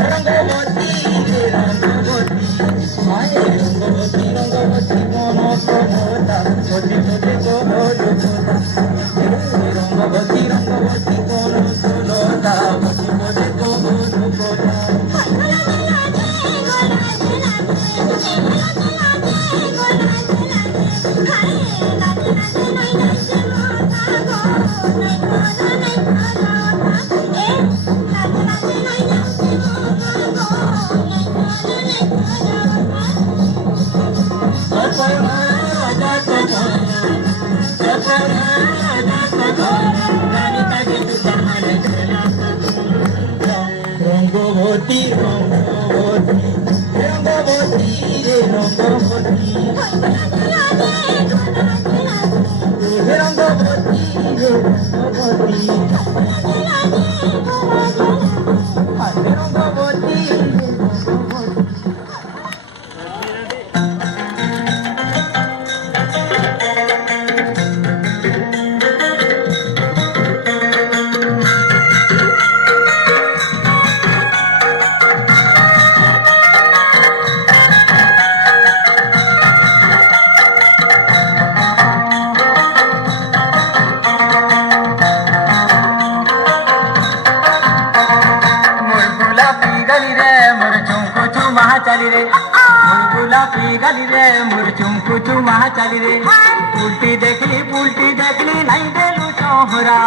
রঙ্গবতী রে রঙ্গবতী মায়ে রঙ্গবতী রঙ্গবতী মন প্রমোদা অতি তোতে তো হলো কথা রঙ্গবতী রঙ্গবতী মন সুলতা অতি তোতে তো হলো কথা রঙ্গবতী রঙ্গবতী রঙ্গবতী রে রঙ্গবতী রঙ্গবতী রে রঙ্গবতী রঙ্গবতী চালি রে মোর গোলাপি গালি রে মোর চুমকু চুমা চালি রে পুলটি দেখলি নাই দেলু চহরা